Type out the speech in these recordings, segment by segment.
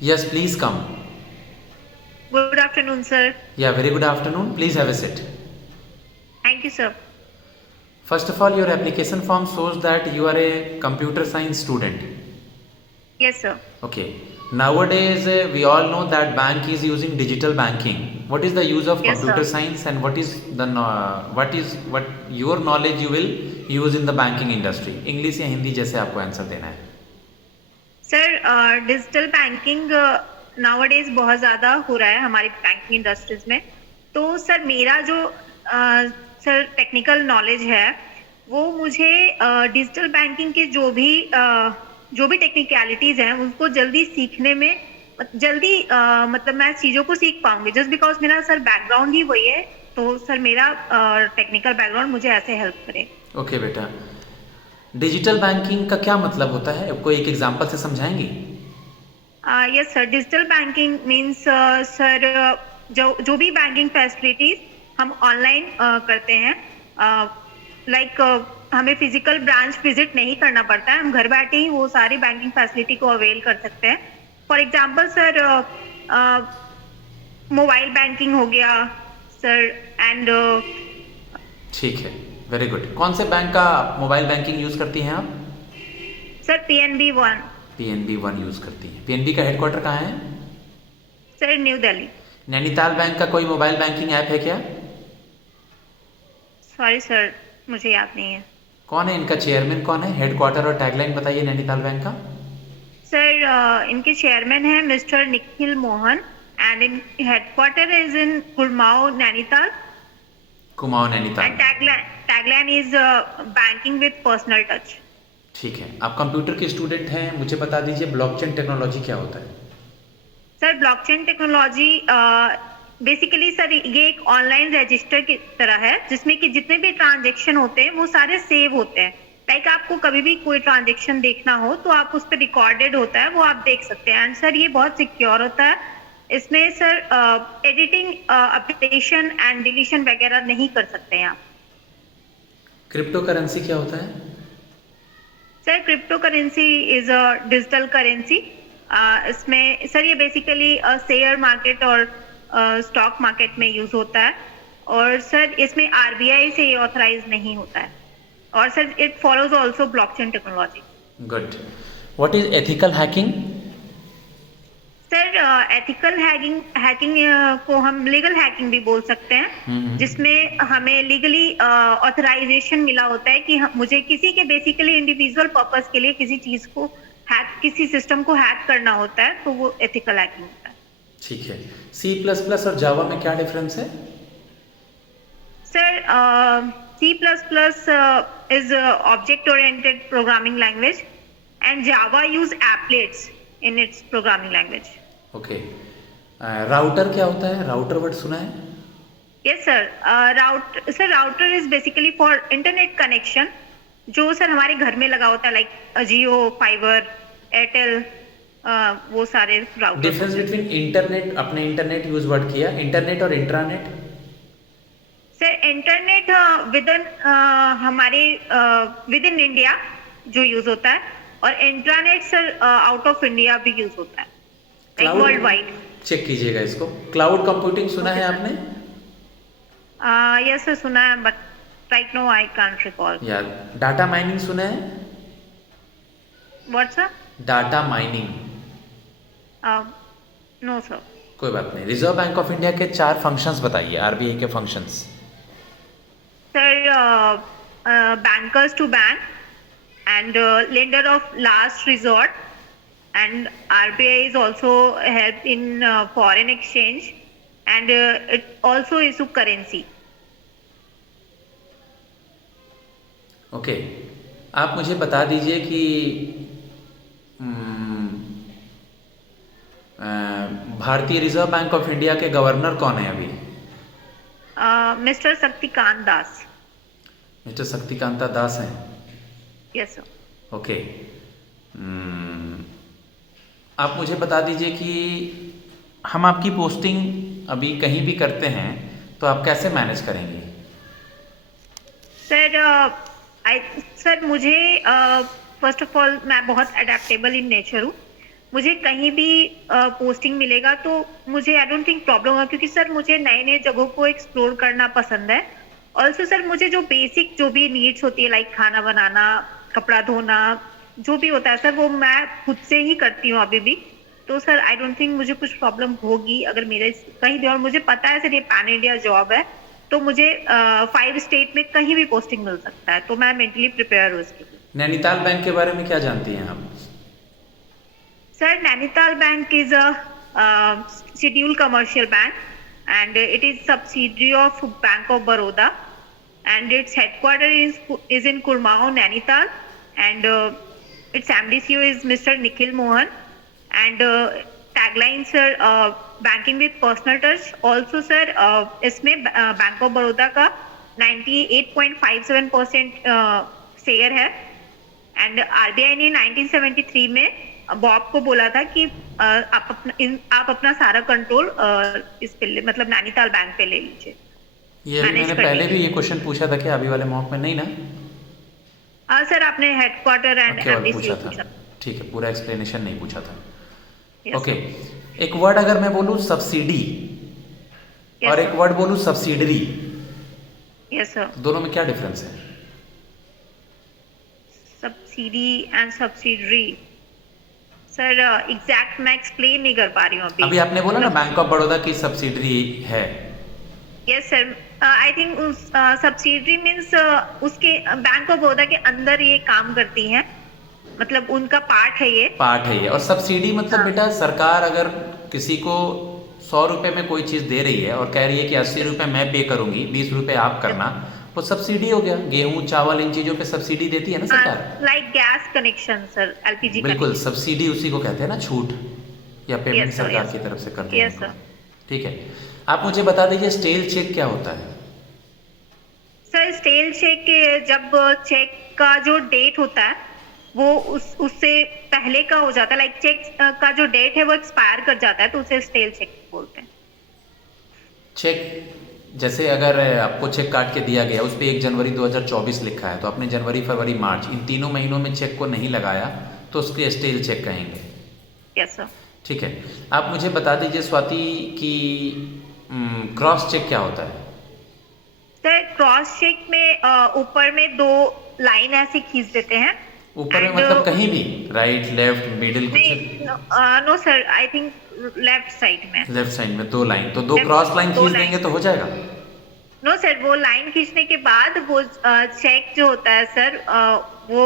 Yes, please come. Good afternoon, sir. Yeah, very good afternoon. Please have a seat. Thank you, sir. First of all, your application form shows that you are a computer science student. Yes, sir. Okay. Nowadays, we all know that bank is using digital banking. What is the use of Yes, computer sir. science, and what your knowledge you will use in the banking industry? English या हिंदी जैसे आपको answer देना है. Sir digital banking nowadays बहुत ज़्यादा हो रहा है हमारी बैंकिंग इंडस्ट्रीज में। तो सर मेरा जो सर टेक्निकल नॉलेज है वो मुझे डिजिटल बैंकिंग के जो भी टेक्निकलिटीज़ हैं उनको जल्दी सीखने में जल्दी मतलब मैं चीज़ों को सीख पाऊंगी जस्ट बिकॉज मेरा सर बैकग्राउंड ही वही है। तो सर मेरा टेक्निकल बैकग्राउंड मुझे ऐसे हेल्प करे। ओके बेटा, डिजिटल बैंकिंग का क्या मतलब होता है, कोई एक एग्जांपल से समझाएंगी? Yes sir, digital banking means sir जो भी बैंकिंग फैसिलिटीज हम ऑनलाइन करते हैं, लाइक हमें फिजिकल ब्रांच विजिट नहीं करना पड़ता है, हम घर बैठे ही वो सारी बैंकिंग फैसिलिटी को अवेल कर सकते हैं। For example sir mobile banking हो गया सर एंड ठीक है, वेरी गुड। कौन से बैंक का मोबाइल बैंकिंग यूज़ करती हैं आप? Sir PNB 1। PNB 1 यूज़ करती हैं। PNB का हेडक्वार्टर कहाँ है? Sir new Delhi. Nainital bank का कोई मोबाइल बैंकिंग ऐप है क्या? सॉरी सर, मुझे याद नहीं है। कौन है इनका चेयरमैन, कौन है? हेडक्वार्टर और टैगलाइन बताइए नैनीताल बैंक का। सर इनके चेयरमैन हैं mister Nikhil Mohan and in headquarter is in Kumaon Nainital. Kumaon Nainital. And tagline is banking with personal touch. ठीक है, आप कंप्यूटर के स्टूडेंट हैं, मुझे बता दीजिए ब्लॉकचेन टेक्नोलॉजी क्या होता है? Sir blockchain technology basically sir ये एक ऑनलाइन रजिस्टर की तरह है जिसमें कि जितने भी ट्रांजेक्शन होते हैं वो सारे सेव होते हैं। लाइक आपको कभी भी कोई ट्रांजेक्शन देखना हो तो आप उस पर रिकॉर्डेड होता है, वो आप देख सकते हैं। एंड सर ये बहुत सिक्योर होता है। इसमें sir editing, updation and deletion वगैरह नहीं कर सकते हैं आप। क्रिप्टो करेंसी क्या होता है? Sir crypto currency is a digital currency. इसमें सर ये बेसिकली शेयर मार्केट और स्टॉक मार्केट में यूज होता है और सर इसमें RBI से ऑथराइज नहीं होता है और sir it follows also blockchain technology. Good. What is ethical hacking? Sir ethical hacking को हम लीगल हैकिंग भी बोल सकते हैं, जिसमें हमें लीगली ऑथराइजेशन मिला होता है कि मुझे किसी के बेसिकली इंडिविजुअल पर्पस के लिए किसी चीज को किसी सिस्टम को हैक करना होता है, तो वो एथिकल हैकिंग होता है। ठीक है। C++ और जावा में क्या डिफरेंस है? Sir C++ is object oriented programming language and Java use applets in its programming language. Okay. Router क्या होता है? राउटर वर्ड सुना है? Yes sir, router is basically for internet connection जो सर हमारे घर में लगा होता है, लाइक जियो, फाइबर, एयरटेल, वो सारे राउटर। डिफरेंस बिटवीन इंटरनेट, अपने इंटरनेट यूज वर्ड किया, इंटरनेट और इंट्रानेट? सर इंटरनेट हमारे विद इन इंडिया जो यूज होता है और intranet sir out of India भी यूज होता है, लाइक वर्ल्ड वाइड। चेक कीजिएगा इसको। क्लाउड कंप्यूटिंग सुना है आपने? यस सर सुना है, but right no I can't recall. यार, डाटा माइनिंग सुना है? What sir? Data mining? No sir. कोई बात नहीं। रिजर्व बैंक ऑफ इंडिया के 4 फंक्शंस बताइए, RBI के functions. Sir bankers to bank and lender of last resort and RBI is also help in foreign exchange and it also issue currency. Okay. आप मुझे बता दीजिए कि भारतीय रिजर्व बैंक ऑफ इंडिया के गवर्नर कौन है अभी? मिस्टर शक्तिकांत दास। मिस्टर शक्तिकांता दास हैं? Yes sir. ओके। आप मुझे बता दीजिए कि हम आपकी पोस्टिंग अभी कहीं भी करते हैं तो आप कैसे मैनेज करेंगे? सर मुझे फर्स्ट ऑफ ऑल मैं बहुत अडेप्टेबल इन नेचर हूँ, मुझे कहीं भी पोस्टिंग मिलेगा तो मुझे आई डोंट थिंक प्रॉब्लम होगा, क्योंकि सर मुझे नए नए जगहों को एक्सप्लोर करना पसंद है। ऑल्सो सर मुझे जो बेसिक जो भी नीड्स होती है लाइक खाना बनाना, कपड़ा धोना, जो भी होता है सर वो मैं खुद से ही करती हूँ अभी भी। तो सर आई डोंट थिंक मुझे कुछ प्रॉब्लम होगी अगर मेरे कहीं भी, और मुझे पता है सर ये पैन इंडिया जॉब है तो मुझे 5 स्टेट में कहीं भी पोस्टिंग मिल सकता है, तो मैं मेंटली प्रिपेयर हूँ इसके लिए। नैनीताल बैंक के बारे में क्या जानती हैं आप? Sir, Nainital Bank is a scheduled commercial bank, and it is subsidiary of Bank of Baroda, and its headquarters is in Kurmao, Nainital, and its MD CEO is Mr. Nikhil Mohan, and tagline sir, banking with personal touch. Also sir, इसमें Bank of Baroda का 98.57% share है, and RBI ने 1973 में Bob को बोला था कि आप अपना सारा कंट्रोल इस पे मतलब नैनीताल बैंक पे ले लीजिए। ये अभी मैंने पहले भी ये क्वेश्चन पूछा था क्या अभी वाले मॉक में? नहीं ना? सर आपने हेडक्वार्टर एंड एमडी पूछा था, ठीक है, पूरा एक्सप्लेनेशन नहीं पूछा था। Yes, ओके, एक वर्ड अगर मैं बोलूँ सब्सिडी Yes, और एक sir. वर्ड बोलूँ सब्सिडरी, यस सर। दोनों में क्या डिफरेंस है? Subsidy and subsidiary sir exact मैं एक्सप्लेन नहीं कर पा रही हूँ अभी आपने बोला ना बैंक ऑफ बड़ौदा की सब्सिडरी है। Yes sir, I think subsidiary means उसके बैंक ऑफ बड़ौदा के अंदर ये काम करती हैं, मतलब उनका पार्ट है ये। और सब्सिडी मतलब हाँ। बेटा सरकार अगर किसी को 100 रुपए में कोई चीज दे रही है और कह रही है कि 80 रुपए मैं पे करूंगी, 20 रुपए आप करना, वो सब्सिडी हो गया। गेहूं चावल इन चीजों पे सब्सिडी देती है ना सरकार। Like gas connection sir, LPG बिल्कुल, सब्सिडी उसी को कहते हैं ना, छूट या पेमेंट Yes, sir, सरकार yes. की तरफ से करते हैं। Yes, sir. ठीक है, आप मुझे बता दीजिए स्टेल चेक क्या होता है? सर स्टेल चेक जब चेक का जो डेट होता है वो उससे पहले का हो जाता है, लाइक चेक का जो डेट है वो एक्सपायर कर जाता है तो उसे स्टेल चेक बोलते हैं। चेक जैसे अगर आपको चेक काट के दिया गया, उस पर 1 जनवरी 2024 लिखा है, तो आपने जनवरी फरवरी मार्च इन तीनों महीनों में चेक को नहीं लगाया तो उसके स्टेल चेक कहेंगे। Yes sir. ठीक है, आप मुझे बता दीजिए स्वाति कि क्रॉस चेक क्या होता है? सर क्रॉस चेक में ऊपर में 2 लाइन ऐसे खींच देते हैं। ऊपर में मतलब कहीं भी, राइट लेफ्ट मिडिल कुछ? No sir, I think left side में। लेफ्ट साइड में 2 लाइन, तो 2 क्रॉस लाइन खींच देंगे तो हो जाएगा? नो सर, वो लाइन खींचने के बाद वो चेक जो होता है सर वो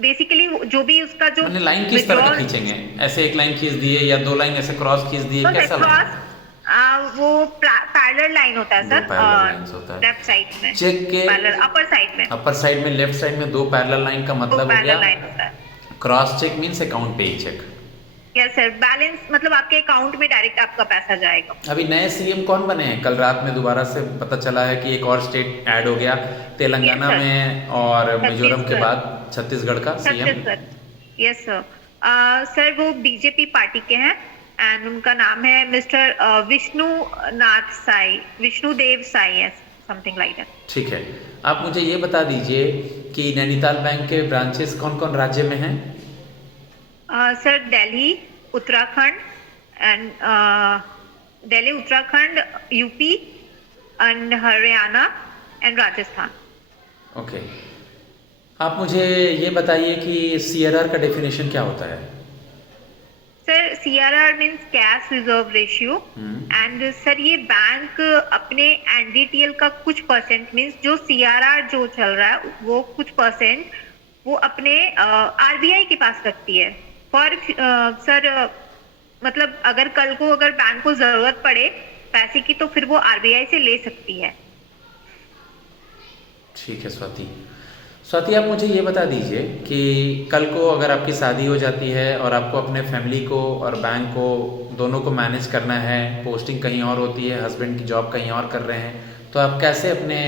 बेसिकली जो भी उसका जो मैंने लाइन किस तरह का खींचेंगे? ऐसे एक लाइन खींच दिए या 2 लाइन ऐसे क्रॉस खींच दिए, कैसा क्रॉस वो पैरेलल लाइन होता है सर, लेफ्ट साइड में चेक के अपर साइड में लेफ्ट साइड में 2 पैरेलल लाइन का मतलब हो गया क्रॉस चेक मींस अकाउंट पे चेक। यस सर, बैलेंस मतलब आपके अकाउंट में डायरेक्ट आपका पैसा जाएगा। अभी नए सीएम कौन बने हैं? कल रात में दोबारा से पता चला है कि एक और स्टेट ऐड हो गया तेलंगाना में और मिजोरम के बाद छत्तीसगढ़ का सीएम। यस सर, सर वो बीजेपी पार्टी के हैं एंड उनका नाम है mister Vishnudeo Sai, something like that. ठीक है, आप मुझे ये बता दीजिए कि नैनीताल बैंक के ब्रांचेस कौन कौन राज्य में हैं? Sir Delhi, Uttarakhand UP and Haryana and Rajasthan. Okay, आप मुझे ये बताइए कि सीआरआर का डेफिनेशन क्या होता है? Sir CRR means cash reserve ratio, and sir ये बैंक अपने एनडीटीएल का कुछ परसेंट मीन्स जो सीआरआर जो चल रहा है वो कुछ परसेंट वो अपने आरबीआई के पास रखती है फॉर सर मतलब अगर कल को अगर बैंक को जरूरत पड़े पैसे की तो फिर वो आरबीआई से ले सकती है। ठीक है स्वाति, आप मुझे ये बता दीजिए कि कल को अगर आपकी शादी हो जाती है और आपको अपने फैमिली को और बैंक को दोनों को मैनेज करना है, पोस्टिंग कहीं और होती है, हस्बैंड की जॉब कहीं और कर रहे हैं, तो आप कैसे अपने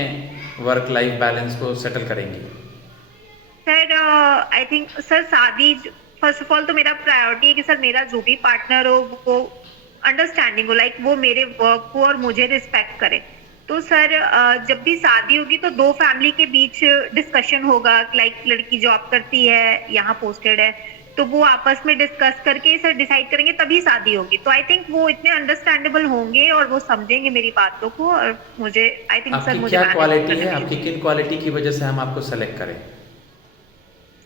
वर्क लाइफ बैलेंस को सेटल करेंगे? सर आई थिंक सर शादी फर्स्ट ऑफ ऑल तो मेरा प्रायोरिटी है कि सर मेरा जो भी पार्टनर हो वो अंडरस्टैंडिंग हो, लाइक वो मेरे वर्क को और मुझे रिस्पेक्ट करे। तो सर जब भी शादी होगी तो 2 फैमिली के बीच डिस्कशन होगा, लाइक लड़की जॉब करती है यहाँ पोस्टेड है तो वो आपस में डिस्कस करके सर डिसाइड करेंगे तभी शादी होगी। तो आई थिंक वो इतने अंडरस्टैंडेबल होंगे और वो समझेंगे मेरी बातों को, और मुझे आई थिंक सर आपकी मुझे क्या मैनेज क्वालिटी करने है, में आपकी easy। किन क्वालिटी की वजह से हम आपको सेलेक्ट करें?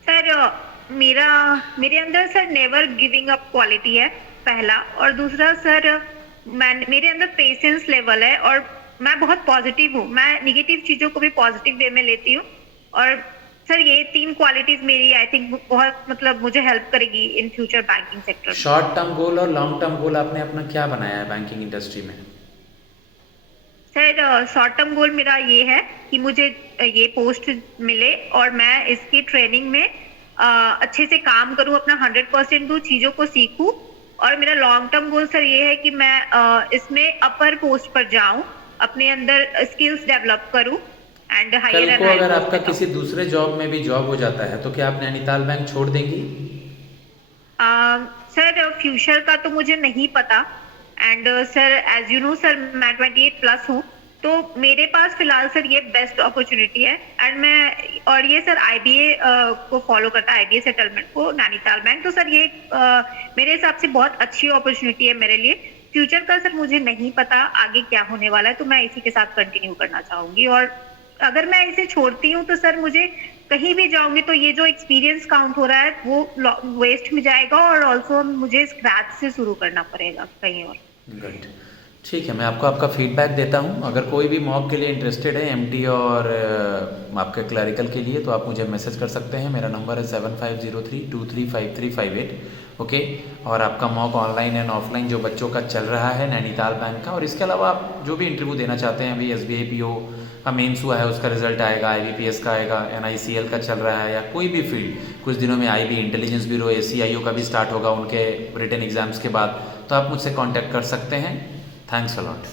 सर मेरा मेरे अंदर sir never giving up quality है पहला, और दूसरा सर मेरे अंदर पेशेंस लेवल है, और मैं बहुत पॉजिटिव हूँ, मैं निगेटिव चीजों को भी पॉजिटिव वे में लेती हूँ। और सर ये 3 क्वालिटीज मेरी आई थिंक बहुत मतलब मुझे हेल्प करेगी इन फ्यूचर बैंकिंग सेक्टर में। शॉर्ट टर्म गोल और लॉन्ग टर्म गोल आपने अपना क्या बनाया है बैंकिंग इंडस्ट्री में? सर शॉर्ट टर्म गोल मेरा ये है कि मुझे ये पोस्ट मिले और मैं इसकी ट्रेनिंग में अच्छे से काम करूं, अपना 100% दूं, चीजों को सीखूं। और मेरा लॉन्ग टर्म गोल सर ये है कि मैं इसमें अपर पोस्ट पर जाऊं, अपने अंदर स्किल्स डेवलप करूं एंड कल हायर एंड को हायर अगर पोस्ट आपका पे किसी जाऊं। दूसरे जॉब में भी जॉब हो जाता है तो क्या आप नैनीताल बैंक छोड़ देंगी? सर फ्यूचर का तो मुझे नहीं पता, and sir as you know sir मैं 28 प्लस हूँ, तो मेरे पास फिलहाल सर ये बेस्ट अपॉर्चुनिटी है। एंड मैं और ये सर आईबीए को फॉलो करता है, आईबीए सेटलमेंट को, नैनीताल बैंक। तो सर ये मेरे हिसाब से बहुत अच्छी अपॉर्चुनिटी है मेरे लिए। फ्यूचर का सर मुझे नहीं पता आगे क्या होने वाला है, तो मैं इसी के साथ कंटिन्यू करना चाहूंगी। और अगर मैं इसे छोड़ती हूँ तो सर मुझे कहीं भी जाऊंगी तो ये जो एक्सपीरियंस काउंट हो रहा है वो वेस्ट में जाएगा, और ऑल्सो मुझे स्क्रैच से शुरू करना पड़ेगा कहीं और। गुड, ठीक है, मैं आपको आपका फीडबैक देता हूँ। अगर कोई भी मॉक के लिए इंटरेस्टेड है एमटी और आपके क्लरिकल के लिए, तो आप मुझे मैसेज कर सकते हैं। मेरा नंबर है 7503235358। ओके, और आपका मॉक ऑनलाइन एंड ऑफलाइन जो बच्चों का चल रहा है नैनीताल बैंक का, और इसके अलावा आप जो भी इंटरव्यू देना चाहते हैं, अभी SBI PO का मेंस हुआ है, उसका रिजल्ट आएगा, IBPS का आएगा, NICL का चल रहा है, या कोई भी फील्ड, कुछ दिनों में IB इंटेलिजेंस ब्यूरो ACIO का भी स्टार्ट होगा उनके रिटन एग्जाम्स के बाद, तो आप मुझसे कांटेक्ट कर सकते हैं। Thanks a lot.